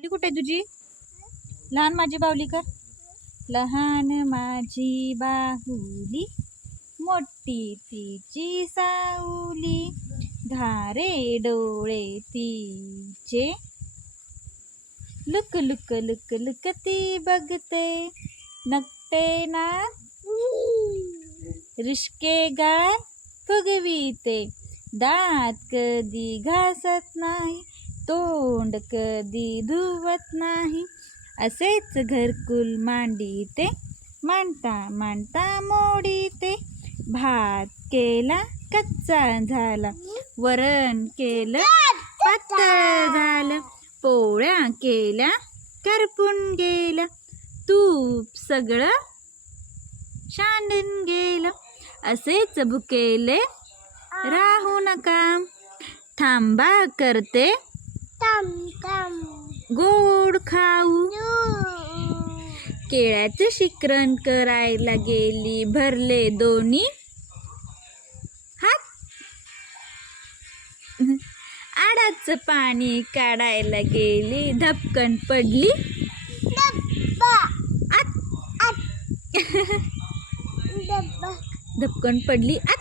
बाहुली कुठे आहे तुझी? लहान माझी बाहुली कर. लहान माझी बाहुली, मोठी तिची सावली, धारे डोळे तिचे, लुक लुक लुक लुक ती बघते, नकटे ना रिश्के गार फुगविते, दात कधी घासत नाही, तोंड कधी धुवत नाही, असेच घरकुल मांडीते, मांडता मांडता मोडीते, भात केला कच्चा झाला, वरण केलं पातळ झालं, पोळ्या केल्या करपून गेल्या, तूप सगळं सांडून गेलं, असेच भुकेले राहू नका, थांबा करते गोड खाऊ, केळ्याचं शिकरण करायला गेली, भरले दोन्ही हात, आडाचं पाणी काढायला गेली, धपकन पडली आत. धपकन पडली आत.